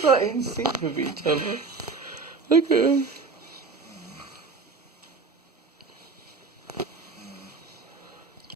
so in sync with each other. Look at him.